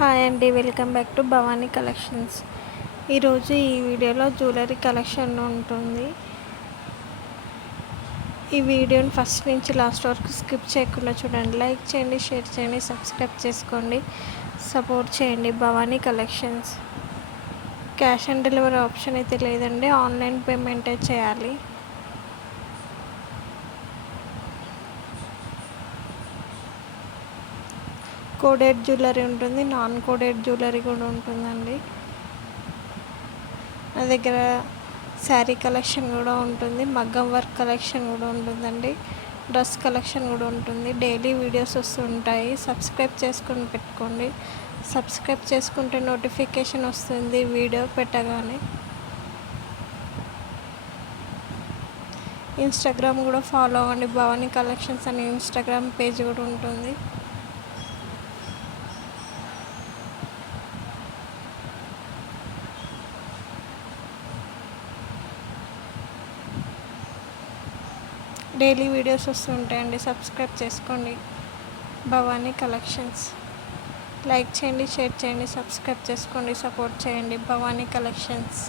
Hi అండి, welcome back to Bhavani collections. ఈరోజు ఈ వీడియోలో జ్యువెలరీ కలెక్షన్ ఉంటుంది. ఈ వీడియోని ఫస్ట్ నుంచి లాస్ట్ వరకు స్కిప్ చేయకుండా చూడండి. లైక్ చేయండి, షేర్ చేయండి, సబ్స్క్రైబ్ చేసుకోండి, సపోర్ట్ చేయండి. Bhavani collections. Cash on delivery option అయితే లేదండి, ఆన్లైన్ పేమెంటే చేయాలి. కోడెడ్ జ్యువెలరీ ఉంటుంది, నాన్ కోడెడ్ జ్యువెలరీ కూడా ఉంటుందండి. నా దగ్గర శారీ కలెక్షన్ కూడా ఉంటుంది, మగ్గం వర్క్ కలెక్షన్ కూడా ఉంటుందండి, డ్రెస్ కలెక్షన్ కూడా ఉంటుంది. డైలీ వీడియోస్ వస్తుంటాయి. సబ్స్క్రైబ్ చేసుకొని పెట్టుకోండి. సబ్స్క్రైబ్ చేసుకుంటే నోటిఫికేషన్ వస్తుంది వీడియో పెట్టగానే. ఇన్స్టాగ్రామ్ కూడా ఫాలో అవ్వండి, భవానీ కలెక్షన్స్ అని ఇన్స్టాగ్రామ్ పేజ్ కూడా ఉంటుంది. డైలీ వీడియోస్ వస్తుంటాయండి. సబ్స్క్రైబ్ చేసుకోండి భవానీ కలెక్షన్స్. లైక్ చేయండి, షేర్ చేయండి, సబ్స్క్రైబ్ చేసుకోండి, సపోర్ట్ చేయండి. భవానీ కలెక్షన్స్.